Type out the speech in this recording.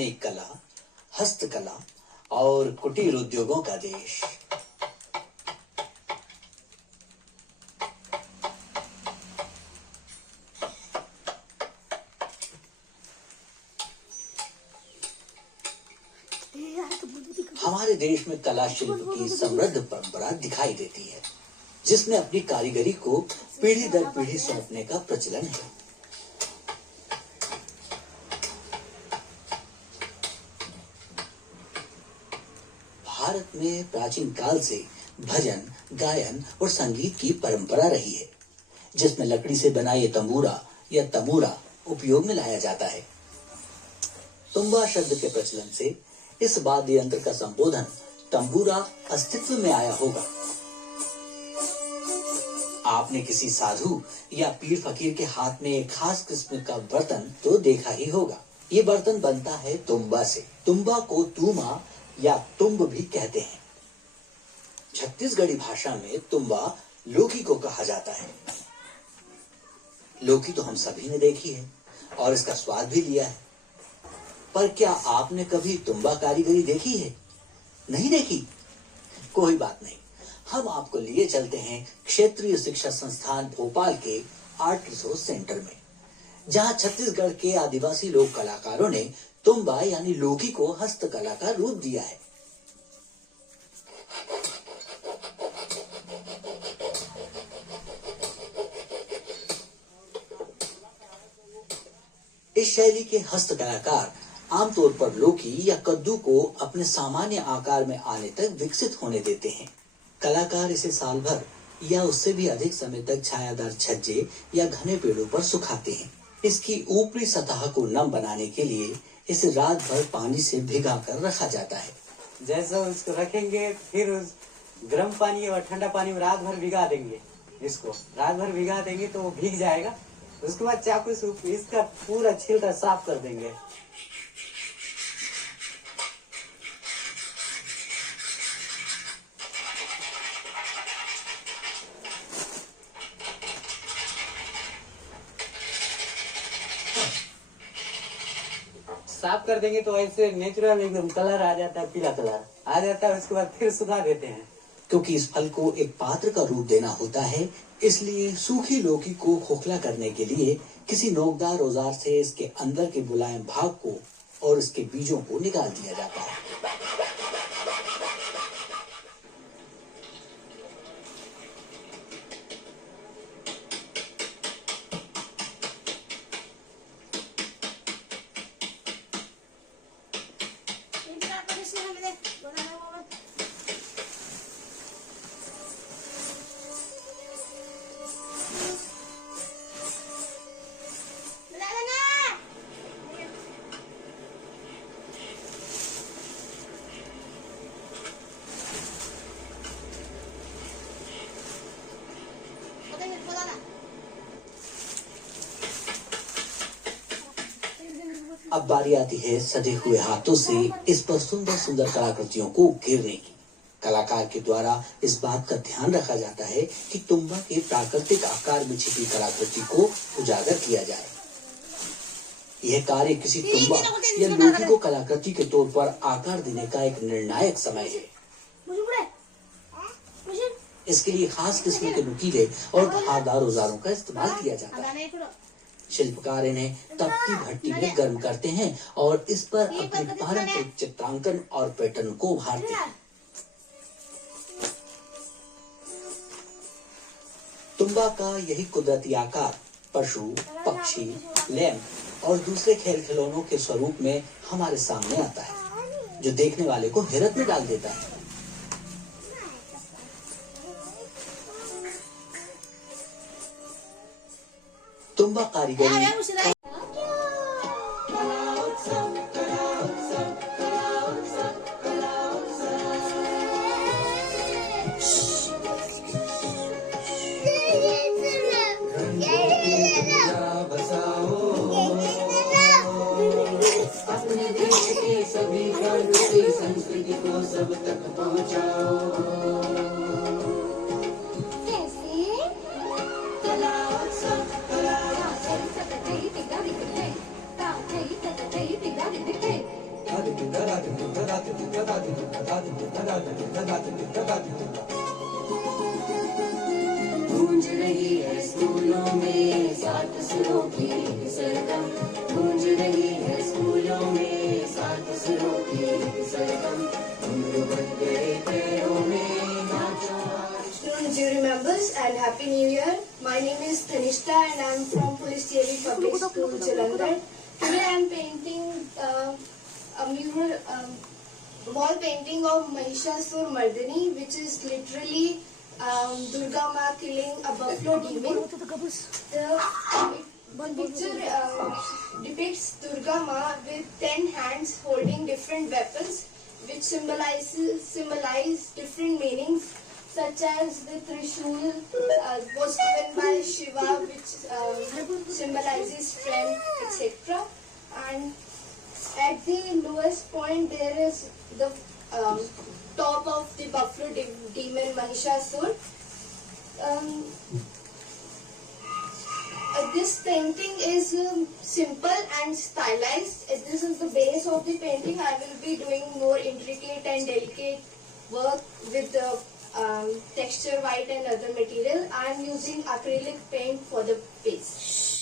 अनेक कला, हस्तकला और कुटीर उद्योगों का देश। हमारे देश में कला शिल्प की समृद्ध परंपरा दिखाई देती है, जिसने अपनी कारीगरी को पीढ़ी दर पीढ़ी सौंपने का प्रचलन है। भारत में प्राचीन काल से भजन, गायन और संगीत की परंपरा रही है, जिसमें लकड़ी से बना ये तंबूरा या तमूरा उपयोग में लाया जाता है। तुम्बा शब्द के प्रचलन से इस वाद्य यंत्र का संबोधन तंबूरा अस्तित्व में आया होगा। आपने किसी साधु या पीर फकीर के हाथ में एक खास किस्म का बर्तन तो देखा ही होगा। ये बर्तन बनता है तुम्बा से। तुम्बा को तूमा या तुम्ब भी कहते हैं। छत्तीसगढ़ी भाषा में तुम्बा लौकी को कहा जाता है। लौकी तो हम सभी ने देखी है और इसका स्वाद भी लिया है, पर क्या आपने कभी तुम्बा कारीगरी देखी है? नहीं देखी? कोई बात नहीं, हम आपको लिए चलते हैं क्षेत्रीय शिक्षा संस्थान भोपाल के आर्ट रिसोर्स सेंटर में, जहां छत्तीसगढ़ के आदिवासी लोक कलाकारों ने तुम्बा यानी लौकी को हस्तकला का रूप दिया है। इस शैली के हस्तकलाकार आमतौर पर लौकी या कद्दू को अपने सामान्य आकार में आने तक विकसित होने देते हैं। कलाकार इसे साल भर या उससे भी अधिक समय तक छायादार छज्जे या घने पेड़ों पर सुखाते हैं। इसकी ऊपरी सतह को नम बनाने के लिए इसे रात भर पानी से भिगा कर रखा जाता है। जैसे उसको रखेंगे, फिर उस गर्म पानी और ठंडा पानी में रात भर भिगा देंगे। इसको रात भर भिगा देंगे तो वो भीग जाएगा। उसके बाद चाकू से इसका पूरा छिलका साफ कर देंगे। साफ कर देंगे तो ऐसे नेचुरल एकदम कलर आ जाता है, पीला कलर आ जाता है। उसके बाद फिर सुखा देते हैं। क्योंकि इस फल को एक पात्र का रूप देना होता है, इसलिए सूखी लौकी को खोखला करने के लिए किसी नोकदार औजार से इसके अंदर के मुलायम भाग को और इसके बीजों को निकाल दिया जाता है। अब बारी आती है सजे हुए हाथों से इस पर सुंदर सुंदर कलाकृतियों को उकेरने की। कलाकार के द्वारा इस बात का ध्यान रखा जाता है कि तुम्बा के प्राकृतिक आकार में छिपी कलाकृति को उजागर किया जाए। यह कार्य किसी तुम्बा या लौकी को कलाकृति के तौर पर आकार देने का एक निर्णायक समय है। इसके लिए खास किस्म के नुकीले और धारदार औजारों का इस्तेमाल किया जाता है। शिल्पकार इन्हें तपती भट्टी में गर्म करते हैं और इस पर अपने पारंपरिक चित्रांकन और पैटर्न को उभारते हैं। तुम्बा का यही कुदरती आकार पशु, पक्षी, लैंप और दूसरे खेल खिलौनों के स्वरूप में हमारे सामने आता है, जो देखने वाले को हैरत में डाल देता है। तुम्बा कारीगरी अपने देश के सभी संस्कृति को सब तक पहुंचाओ। गूंज रही है स्कूलों में सात सुरों की सरगम, गूंज रही है स्कूलों में सात सुरों की सरगम, घुंघरू बन गए पैरों में नाचो। Dear members and Happy New Year. My name is Tanishta and I am from Pulistieri Public School, Jalandhar. Today I am painting a mural, wall painting of Mahishasur Mardini, which is literally Durga Ma killing a buffalo demon. The picture depicts Durga Ma with 10 hands holding different weapons, which symbolize different meanings, such as the Trishul was given by Shiva, which symbolizes strength, etc. And at the lowest point, there is the top of the buffalo demon Mahishasur. This painting is simple and stylized. This is the base of the painting. I will be doing more intricate and delicate work with the texture white and other material. I am using acrylic paint for the base.